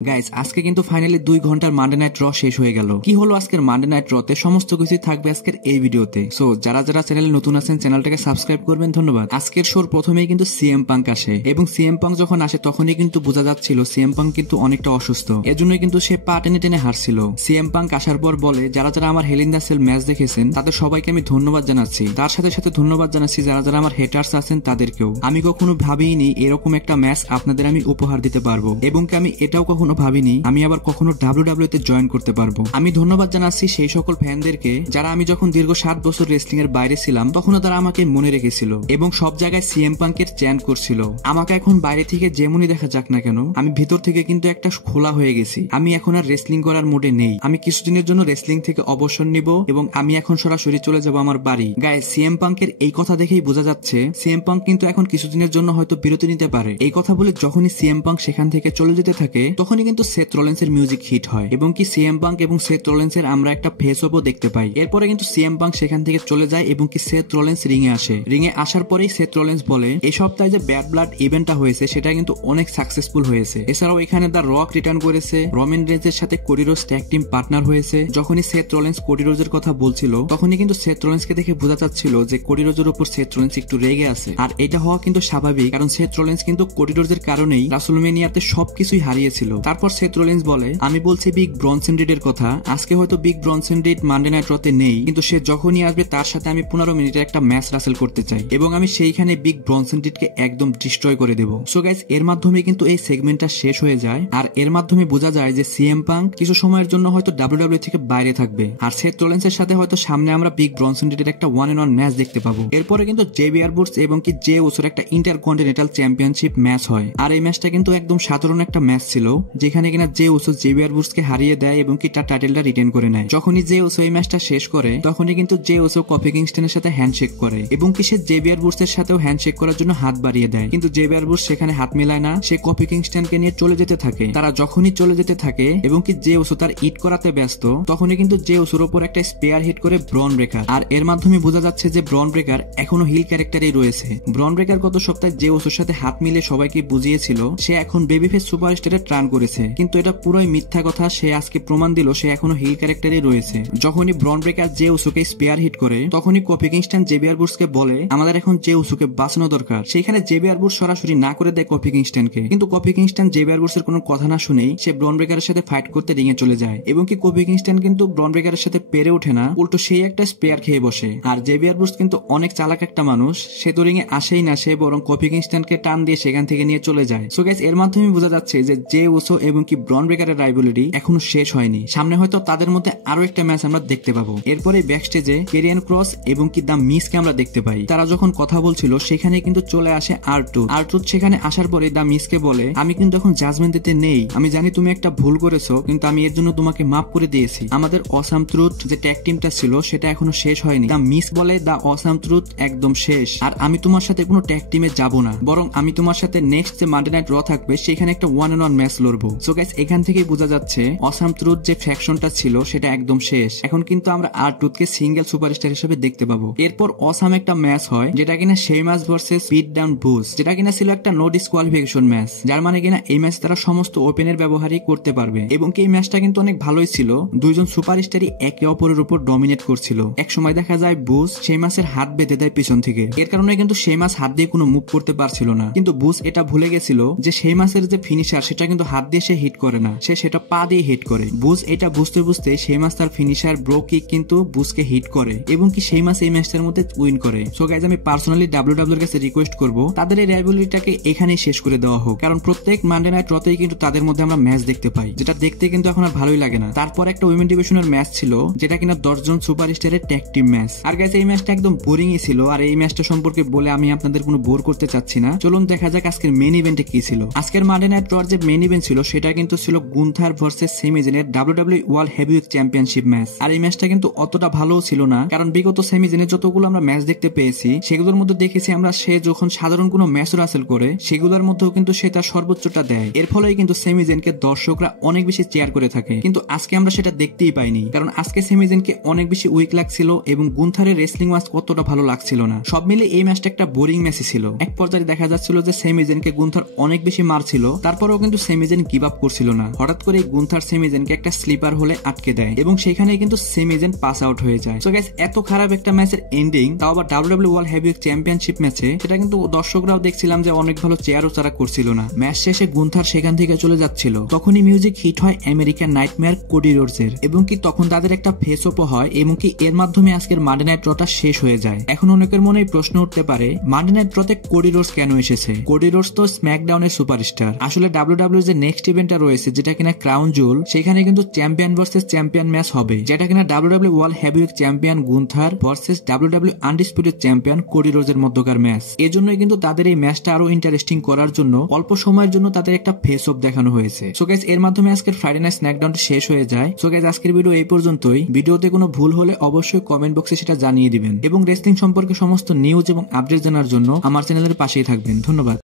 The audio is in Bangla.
গাইস আজকে কিন্তু ফাইনালি 2 ঘন্টার মানডে নাইট র শেষ হয়ে গেল। কি হলো আজকের মানডে নাইট রতে সমস্ত কিছুই থাকবে আজকের এই ভিডিওতে। সো যারা যারা চ্যানেলে নতুন আছেন চ্যানেলটাকে সাবস্ক্রাইব করবেন, ধন্যবাদ। আজকের শোর প্রথমেই কিন্তু সিএম পাঙ্ক আসে এবং সিএম পাঙ্ক যখন আসে তখনই কিন্তু বোঝা যাচ্ছিল সিএম পাঙ্ক কিন্তু অনেকটা অসুস্থ, এজন্যই কিন্তু সে পা টেনে টেনে হারছিল। সিএম পাঙ্ক আসার পর বলে, যারা যারা আমার হেল ইন দ্য সেল ম্যাচ দেখেছেন তাদের সবাইকে আমি ধন্যবাদ জানাচ্ছি, তার সাথে সাথে ধন্যবাদ জানাচ্ছি যারা যারা আমার হেটার্স আছেন তাদেরকেও। আমি কখনো ভাবিনি এরকম একটা ম্যাচ আপনাদের আমি উপহার দিতে পারবো, এবং আমি এটাও কখনো ভাবিনি আমি আবার কখনো ডাব্লিউডাব্লিউ তে জয়েন করতে পারবো। আমি ধন্যবাদ জানাচ্ছি সেই সকল ফ্যানদেরকে যারা আমি যখন দীর্ঘ 7 বছর রেসলিং এর বাইরে ছিলাম তখনও তারা আমাকে মনে রেখেছিল এবং সব জায়গায় সিএম পাঙ্কের চ্যান্ট করছিল। আমাকে এখন বাইরে থেকে যেমনই দেখা যাক না কেন, আমি ভিতর থেকে কিন্তু একটা খোলা হয়ে গেছি। আমি এখন আর রেসলিং করার মুডে নেই। আমি কিছুদিনের জন্য রেসলিং থেকে অবসর নিব এবং আমি এখন সরাসরি চলে যাব আমার বাড়ি। গায়ে সিএম পাঙ্কের এই কথা দেখেই বোঝা যাচ্ছে সিএম পাঙ্ক কিন্তু এখন কিছুদিনের জন্য হয়তো বিরতি নিতে পারে। এই কথা বলে যখনই সিএম পাঙ্ক সেখান থেকে চলে যেতে থাকে তখনই কিন্তু সেথ রলিন্সের মিউজিক হিট হয় এবং কি সিএম পাঙ্ক এবং সেথ রলিন্সের আমরা একটা ফেস অফও দেখতে পাই। এরপরে কিন্তু সিএম পাঙ্ক সেখান থেকে চলে যায় এবং কি সেথ রলিন্স রিংয়ে আসে। রিংয়ে আসার পরেই সেথ রলিন্স বলে, এই সপ্তাহে যে ব্যাড ব্লাড ইভেন্টটা হয়েছে সেটা কিন্তু অনেক সাকসেসফুল হয়েছে। এছাড়াও এখানে দা রক রিটার্ন করেছে, রোমান রেঞ্জের সাথে কোডি রোজ ট্যাগ টিম পার্টনার হয়েছে। যখনই সেথ রলিন্স কোডি রোজের কথা বলছিল তখনই কিন্তু সেথ রলিন্সকে দেখে বোঝা যাচ্ছিল যে কোডি রোজের উপর সেথ রলিন্স একটু রেগে আছে। আর এটা হওয়া কিন্তু স্বাভাবিক, কারণ সেথ রলিন্স কিন্তু কোডি রোজের কারণেই রাসেলমেনিয়াতে সবকিছুই হারিয়েছিল। তারপর সেথ রলিন্স বলে, আমি বলছি বিগ ব্রনসন রিডের কথা। আজকে হয়তো big Bronson read Monday night রতে নেই, কিন্তু সে যখনই আসবে তার সাথে আমি 15 মিনিটের একটা ম্যাচ রাসেল করতে চাই এবং আমি সেইখানে বিগ ব্রনসন রিডকে একদম ডিস্ট্রয় করে দেব। সো গাইস, এর মাধ্যমে কিন্তু এই সেগমেন্টটা শেষ হয়ে যায় আর এর মাধ্যমে বোঝা যায় যে সিএম পাঙ্ক কিছু সময়ের জন্য হয়তো ডাব্লিউডাব্লিউ থেকে বাইরে থাকবে আর সেথ রলিন্সের সাথে হয়তো সামনে আমরা বিগ ব্রনসন রিডের একটা 1-on-1 ম্যাচ দেখতে পাবো। এরপরে কিন্তু জেভিয়ার বুটস এবং কি জে উসোর একটা ইন্টারকন্টিনেন্টাল চ্যাম্পিয়নশিপ ম্যাচ হয় আর এই ম্যাচটা কিন্তু একদম সাধারণ একটা ম্যাচ ছিল, যেখানে কিনা জে উসো জেভিয়ার বুটসকে হারিয়ে দেয় এবং কি তার টাইটেলটা রিটেন করে নেয়। যখনই জে উসো এই ম্যাচটা শেষ করে তখনই কিন্তু জে উসো কফি কিংস্টনের সাথে হ্যান্ডশেক করে এবং কি সে জেভিয়ার বুটস এর সাথেও হ্যান্ডশেক করার জন্য হাত বাড়িয়ে দেয়, কিন্তু জেভিয়ার বুটস সেখানে হাত মেলায় না, সে কফি কিংস্টনকে নিয়ে চলে যেতে থাকে। তারা যখনই চলে যেতে থাকে এবং কি জে উসো তার ইট করাতে ব্যস্ত তখনই কিন্তু জে উসোর উপর একটা স্পেয়ার হিট করে ব্রন ব্রেকার। আর এর মাধ্যমে বোঝা যাচ্ছে যে ব্রন ব্রেকার এখনো হিল ক্যারেক্টারেই রয়েছে। ব্রন ব্রেকার গত সপ্তাহে জে উসোর সাথে হাত মিলে সবাইকে বুঝিয়েছিল সে এখন বেবিফেস সুপারস্টারে ট্রান করেছে, কিন্তু এটা পুরোই মিথ্যা কথা। সে আজকে প্রমাণ দিল সে এখনো হিল ক্যারেক্টারেই রয়েছে। যখনই ব্রন ব্রেকার জে উসোকে স্পেয়ার হিট করে তখনই কফি কিংস্টন জেভিয়ার বুটসকে বলে, আমাদের এখন জে উসোকে বাঁচানো দরকার। সেখানে জেভিয়ার বুটস সরাসরি না করে দেয় কফি কিংস্টনকে, কিন্তু কফি কিংস্টন জেভিয়ার বুটসের কোনো কথা না শুনেই সে ব্রন ব্রেকারের সাথে ফাইট করতে রিংয়ে চলে যায় এবং কি কফি কিংস্টন কিন্তু ব্রন ব্রেকারের সাথে পেরে ওঠে না, উল্টো সেই একটা স্পেয়ার খেয়ে বসে। আর জেভিয়ার বুটস কিন্তু অনেক চালাক একটা মানুষ, সে তো রিংয়ে আসেই না, সে বরং কফি কিংস্টনকে টান দিয়ে সেখান থেকে নিয়ে চলে যায়। সো গাইস, এর মাধ্যমে বোঝা যাচ্ছে যে জে উসো এবং কি ব্রন ব্রেকারের রাইভালরি এখনো শেষ হয়নি, সামনে হয়তো তাদের মধ্যে আরো একটা ম্যাচ আমরা দেখতে পাবো। এরপরে ব্যাকস্টেজে কেরিয়ান ক্রস এবং কি দা মিসকে আমরা দেখতে পাই। তারা যখন কথা বলছিল সেখানে কিন্তু চলে আসে আর2। সেখানে আসার পরে দা মিসকে বলে, আমি কিন্তু এখন জাজমেন্ট দিতে নেই, আমি জানি তুমি একটা ভুল করেছো, কিন্তু আমি এর জন্য তোমাকে মাফ করে দিয়েছি। আমাদের অসাম ট্রুথ যে ট্যাগ টিমটা ছিল সেটা এখনো শেষ হয়নি। দা মিস বলে, দা অসাম ট্রুথ একদম শেষ, আর আমি তোমার সাথে কোনো ট্যাগ টিমে যাব না, বরং আমি তোমার সাথে নেক্সট যে মানডে নাইট র থাকবে সেখানে একটা 1-on-1 ম্যাচ লড়বো। সো গাইস, এখান থেকেই বোঝা যাচ্ছে অসাম ট্রুথ যে ফ্যাকশনটা ছিল সেটা একদম শেষ। এখন কিন্তু আমরা আর2কে সিঙ্গেল সুপারস্টার হিসেবে দেখতে পাবো। এরপর অসাম একটা ম্যাচ হয় যেটা কিনা শেমাস ভার্সেস বিট ডাউন বুস, যেটা কিনা ছিল একটা নো ডিসকোয়ালিফিকেশন ম্যাচ, যার মানে কিনা এই ম্যাচ তারা সমস্ত ওপেনের ব্যবহারই করতে পারবে এবং কি এই ম্যাচটা কিন্তু অনেক ভালোই ছিল। দুইজন সুপারস্টারই একে অপরের উপর ডমিনেট করছিল। এক সময় দেখা যায় বুস শেমাসের হাত বেঁধে দেয় পিছন থেকে, এর কারণে কিন্তু শেমাস হাত দিয়ে কোনো মুভ করতে পারছিল না, কিন্তু বুস এটা ভুলে গেছিল যে শেমাসের যে ফিনিশার সেটা কিন্তু হাত দিয়ে সে হিট করে না, সে সেটা পা দিয়ে হিট করে। বুস এটা বুঝতে বুঝতে শেমাস তার ফিনিশার ব্রো কিক কিন্তু বুসকে হিট করে এবং কি শেমাস এই ম্যাচটার মধ্যে উইন করে। সো গাইজ, আমি পার্সোনালি ডাব্লিউডাব্লিউ এর কাছে রিকোয়েস্ট করব তাদের এই রাইভালরিটাকে এখানেই শেষ করে দেওয়া হোক, কারণ প্রত্যেক মানডে নাইট রতেই কিন্তু তাদের মধ্যে আমরা ম্যাচ দেখতে পাই, যেটা দেখতে কিন্তু এখন আর ভালোই লাগে না। তারপর একটা উইমেন ডিভিশনের ম্যাচ ছিল যেটা কিনা 10 জন সুপারস্টারের ট্যাগ টিম ম্যাচ। আর গাইজ, এই ম্যাচটা একদম বোরিংই ছিল, আর এই ম্যাচটা সম্পর্কে বলে আমি আপনাদের কোনো বোর করতে চাচ্ছি না। চলুন দেখা যাক আজকের মেইন ইভেন্টে কি ছিল। আজকের মানডে নাইট রর যে মেইন ইভেন্ট ছিল সেটা কিন্তু ছিল গুন্থার ভার্সেস সেমি জেনের W W world heavyweight championship match. আর এই ম্যাচটা কিন্তু অতটা ভালোও ছিল না, কারণ বিগত সেমি জেনের যতগুলো আমরা ম্যাচ দেখতে পেয়েছি সেগুলোর মধ্যে দেখেছি আমরা সে যখন সাধারণ কোনো ম্যাচ রাসেল করে সেগুলোর মধ্যেও কিন্তু সে তার সর্বোচ্চটা দেয়। এর ফলেই কিন্তু সেমি জেনকে দর্শকরা অনেক বেশি চেয়ার করে থাকে, কিন্তু আজকে আমরা সেটা দেখতেই পাইনি, কারণ আজকে সেমি জেনকে অনেক বেশি উইক লাগছিল এবং গুন্থারের রেসলিং ম্যাচ অতটা ভালো লাগছিল না। সব মিলে এই ম্যাচটা একটা বোরিং ম্যাচই ছিল। এক পর্যায়ে দেখা যাচ্ছিল যে সেমি জেনকে গুন্থার অনেক বেশি মারছিল, তারপরেও কিন্তু সেমি জেন গিভ আপ করছিল না। হঠাৎ করে গুন্থার সেমিজেনকে একটা স্লিপার হলে আটকে দেয় এবং সেখানে কিন্তু সেমিজেন পাস আউট হয়ে যায়। সো গাইস, এত খারাপ একটা ম্যাচের এন্ডিং, তাও আবার ডাব্লিউডাব্লিউ ওয়ার্ল্ড হেভিওয়েট চ্যাম্পিয়নশিপ ম্যাচে, সেটা কিন্তু দর্শকরাও দেখছিলাম যে অনেক ভালো চেয়ারও তারা করছিল না। ম্যাচ শেষে গুন্থার সেখান থেকে চলে যাচ্ছিল, তখনই মিউজিক হিট হয় আমেরিকান নাইটমেয়ার কোডি রোডসের, এবং কি তখন তাদের একটা ফেস অপও হয়, এবং কি এর মাধ্যমে আজকের মানডে নাইট ড্রটা শেষ হয়ে যায়। এখন অনেকের মনে প্রশ্ন উঠতে পারে, মানডে নাইট ড্রতে কোডি রোডস কেন এসেছে? কোডি রোডস তো স্ম্যাকডাউনের সুপারস্টার। আসলে ডাব্লিউডাব্লিউ যে নেক্সট ইভেন্টটা রয়েছে, যেটা কিনা ক্রাউন জুয়েল, সেখানে কিন্তু চ্যাম্পিয়ন ভার্সেস চ্যাম্পিয়ন ম্যাচ হবে, যেটা কিনা W W world heavyweight champion Gunther versus W W undisputed champion Cody রোডসের মধ্যকার ম্যাচ। এজন্যই কিন্তু তাদের এই ম্যাচটা আরো ইন্টারেস্টিং করার জন্য অল্প সময়ের জন্য তাদের একটা ফেস অফ দেখানো হয়েছে। সো গাইস, এর মাধ্যমে আজকের ফ্রাইডে নাইট স্ম্যাকডাউনটা শেষ হয়ে যায়। সো গাইস, আজকের ভিডিও এই পর্যন্তই। ভিডিওতে কোনো ভুল হলে অবশ্যই কমেন্ট বক্সে সেটা জানিয়ে দিবেন, এবং রেসলিং সম্পর্কে সমস্ত নিউজ এবং আপডেট জানার জন্য আমার চ্যানেলের পাশেই থাকবেন। ধন্যবাদ।